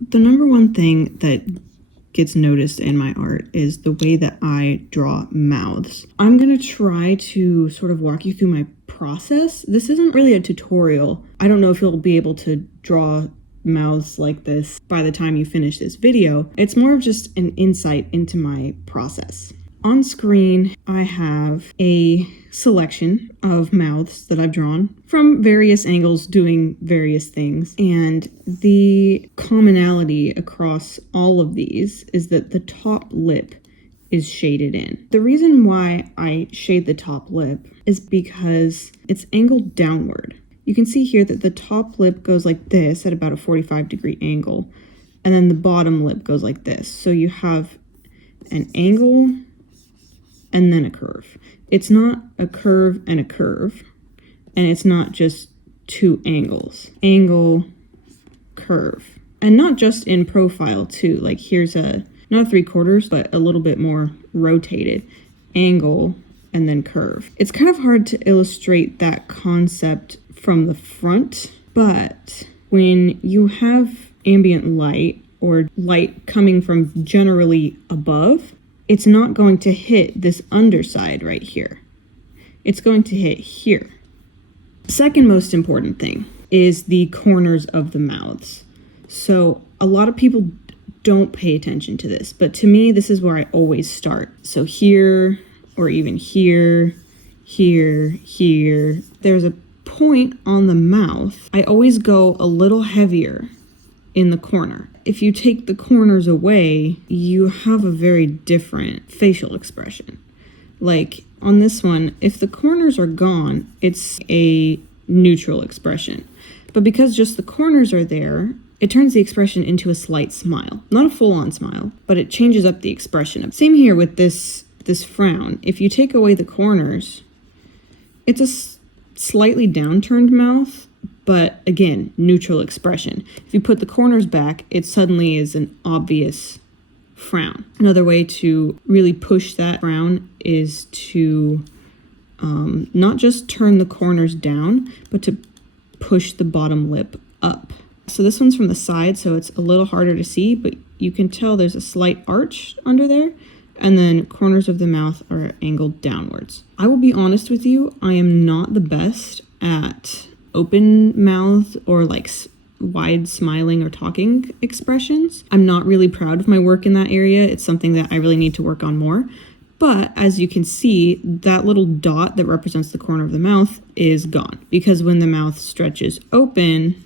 The number one thing that gets noticed in my art is the way that I draw mouths. I'm gonna try to sort of walk you through my process. This isn't really a tutorial. I don't know if you'll be able to draw mouths like this by the time you finish this video. It's more of just an insight into my process. On screen, I have a selection of mouths that I've drawn from various angles doing various things. And the commonality across all of these is that the top lip is shaded in. The reason why I shade the top lip is because it's angled downward. You can see here that the top lip goes like this at about a 45-degree angle, and then the bottom lip goes like this. So you have an angle and then a curve. It's not a curve and a curve, and it's not just two angles. Angle, curve. And not just in profile too, like here's not 3/4, but a little bit more rotated. Angle, and then curve. It's kind of hard to illustrate that concept from the front, but when you have ambient light or light coming from generally above, it's not going to hit this underside right here. It's going to hit here. Second most important thing is the corners of the mouths. So a lot of people don't pay attention to this, but to me, this is where I always start. So here, or even here, here, here. There's a point on the mouth. I always go a little heavier in the corner. If you take the corners away, you have a very different facial expression. Like on this one, if the corners are gone, it's a neutral expression. But because just the corners are there, it turns the expression into a slight smile. Not a full-on smile, but it changes up the expression. Same here with this frown. If you take away the corners, it's a slightly downturned mouth, but again, neutral expression. If you put the corners back, it suddenly is an obvious frown. Another way to really push that frown is to not just turn the corners down, but to push the bottom lip up. So this one's from the side, so it's a little harder to see, but you can tell there's a slight arch under there, and then corners of the mouth are angled downwards. I will be honest with you, I am not the best at open mouth or like wide smiling or talking expressions. I'm not really proud of my work in that area. It's something that I really need to work on more. But as you can see, that little dot that represents the corner of the mouth is gone, because when the mouth stretches open,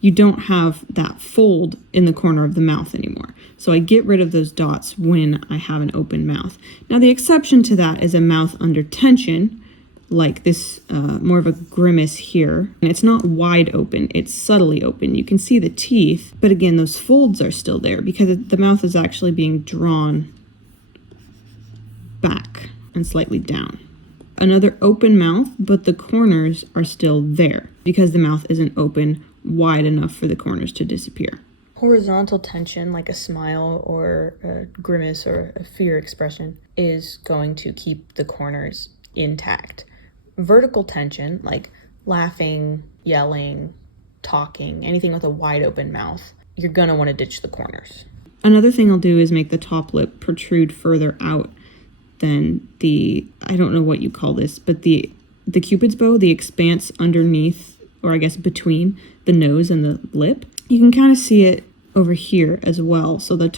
you don't have that fold in the corner of the mouth anymore. So I get rid of those dots when I have an open mouth. Now the exception to that is a mouth under tension, like this, more of a grimace here. And it's not wide open, it's subtly open. You can see the teeth, but again, those folds are still there because the mouth is actually being drawn back and slightly down. Another open mouth, but the corners are still there because the mouth isn't open wide enough for the corners to disappear. Horizontal tension, like a smile or a grimace or a fear expression, is going to keep the corners intact. Vertical tension, like laughing, yelling, talking, anything with a wide open mouth, you're gonna want to ditch the corners. Another thing I'll do is make the top lip protrude further out than I don't know what you call this, but the Cupid's bow, the expanse underneath, or I guess between the nose and the lip. You can kind of see it over here as well. So the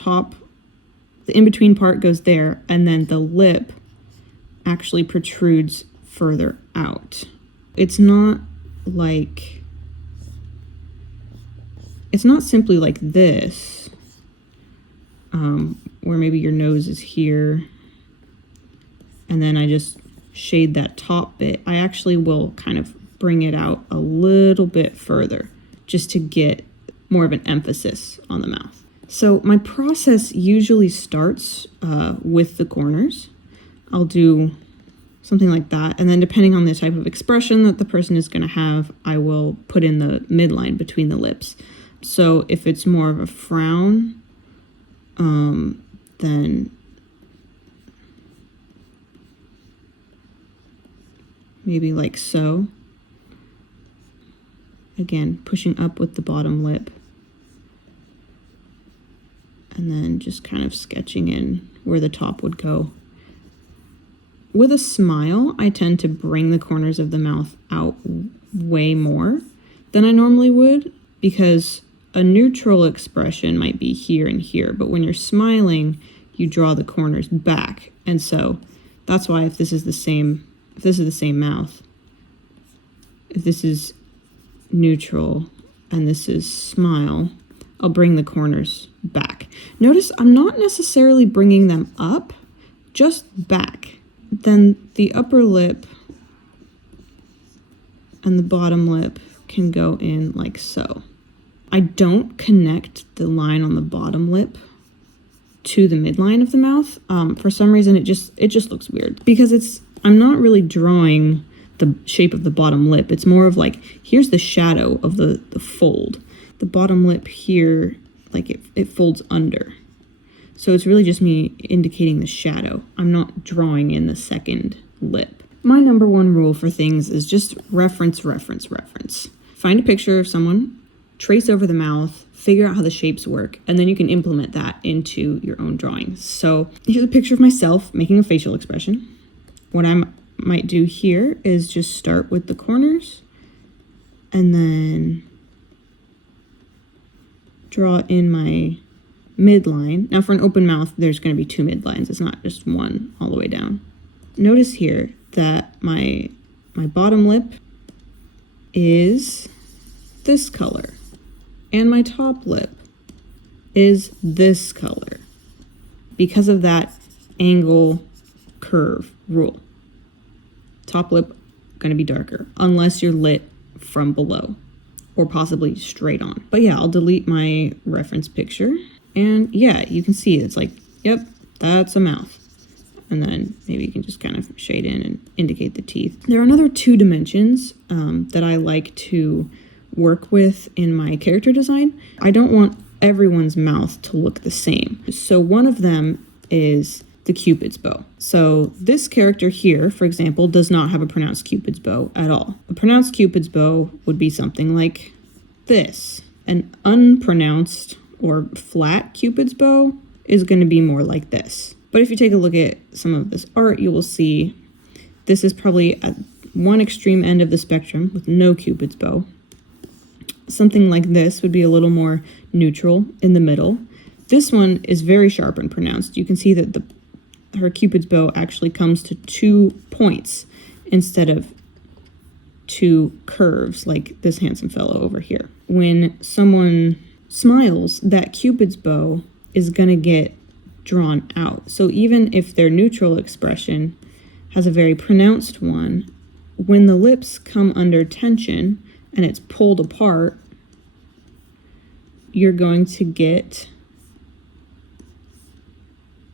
in-between part goes there, and then the lip actually protrudes further out. It's not simply like this, where maybe your nose is here, and then I just shade that top bit. I actually will kind of bring it out a little bit further just to get more of an emphasis on the mouth. So my process usually starts with the corners. I'll do something like that, and then depending on the type of expression that the person is going to have, I will put in the midline between the lips. So if it's more of a frown, then maybe like so. Again, pushing up with the bottom lip. and then just kind of sketching in where the top would go. With a smile, I tend to bring the corners of the mouth out way more than I normally would, because a neutral expression might be here and here, but when you're smiling, you draw the corners back. And so that's why if this is the same mouth, if this is neutral and this is smile, I'll bring the corners back. Notice I'm not necessarily bringing them up, just back. Then the upper lip and the bottom lip can go in like so. I don't connect the line on the bottom lip to the midline of the mouth. For some reason, it just looks weird, because I'm not really drawing the shape of the bottom lip. It's more of like, here's the shadow of the fold. The bottom lip here, like it folds under. So it's really just me indicating the shadow. I'm not drawing in the second lip. My number one rule for things is just reference, reference, reference. Find a picture of someone, trace over the mouth, figure out how the shapes work, and then you can implement that into your own drawings. So here's a picture of myself making a facial expression. What I might do here is just start with the corners and then draw in my midline. Now for an open mouth, there's going to be two midlines. It's not just one all the way down. Notice here that my bottom lip is this color and my top lip is this color because of that angle curve rule. Top lip going to be darker unless you're lit from below or possibly straight on. But yeah, I'll delete my reference picture. And yeah, you can see it's like, yep, that's a mouth. And then maybe you can just kind of shade in and indicate the teeth. There are another two dimensions that I like to work with in my character design. I don't want everyone's mouth to look the same. So one of them is the Cupid's bow. So this character here, for example, does not have a pronounced Cupid's bow at all. A pronounced Cupid's bow would be something like this. An unpronounced or flat Cupid's bow is going to be more like this. But if you take a look at some of this art, you will see this is probably at one extreme end of the spectrum with no Cupid's bow. Something like this would be a little more neutral in the middle. This one is very sharp and pronounced. You can see that her Cupid's bow actually comes to 2 points instead of 2 curves like this handsome fellow over here. When someone smiles, that Cupid's bow is going to get drawn out. So even if their neutral expression has a very pronounced one, when the lips come under tension and it's pulled apart, you're going to get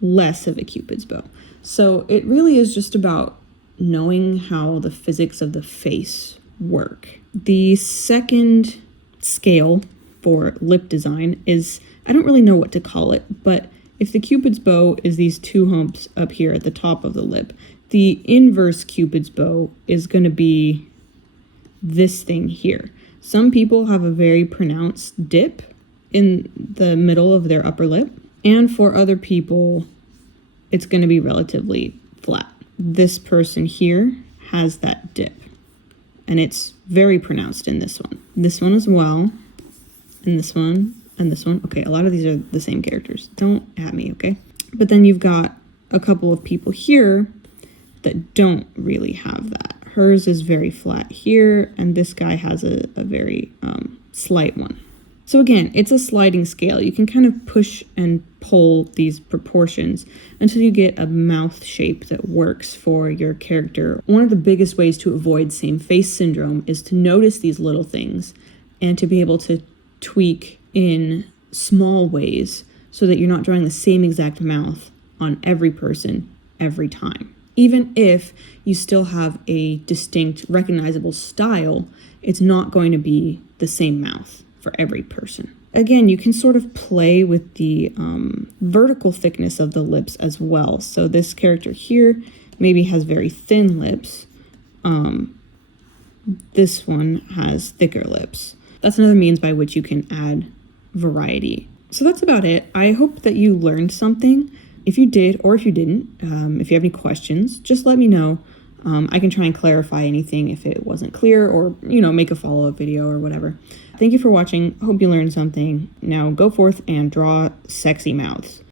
less of a Cupid's bow. So it really is just about knowing how the physics of the face work. The second scale for lip design is, I don't really know what to call it, but if the Cupid's bow is these 2 humps up here at the top of the lip, the inverse Cupid's bow is going to be this thing here. Some people have a very pronounced dip in the middle of their upper lip, and for other people, it's going to be relatively flat. This person here has that dip, and it's very pronounced in this one. This one as well, and this one, and this one. Okay, a lot of these are the same characters. Don't at me, okay? But then you've got a couple of people here that don't really have that. Hers is very flat here, and this guy has a very slight one. So again, it's a sliding scale. You can kind of push and pull these proportions until you get a mouth shape that works for your character. One of the biggest ways to avoid same face syndrome is to notice these little things and to be able to tweak in small ways so that you're not drawing the same exact mouth on every person every time. Even if you still have a distinct, recognizable style, it's not going to be the same mouth for every person. Again, you can sort of play with the vertical thickness of the lips as well. So this character here maybe has very thin lips. This one has thicker lips. That's another means by which you can add variety So that's about it. I hope that you learned something. If you did, or if you didn't, if you have any questions, just let me know. I can try and clarify anything if it wasn't clear, or, make a follow-up video or whatever. Thank you for watching. Hope you learned something. Now go forth and draw sexy mouths.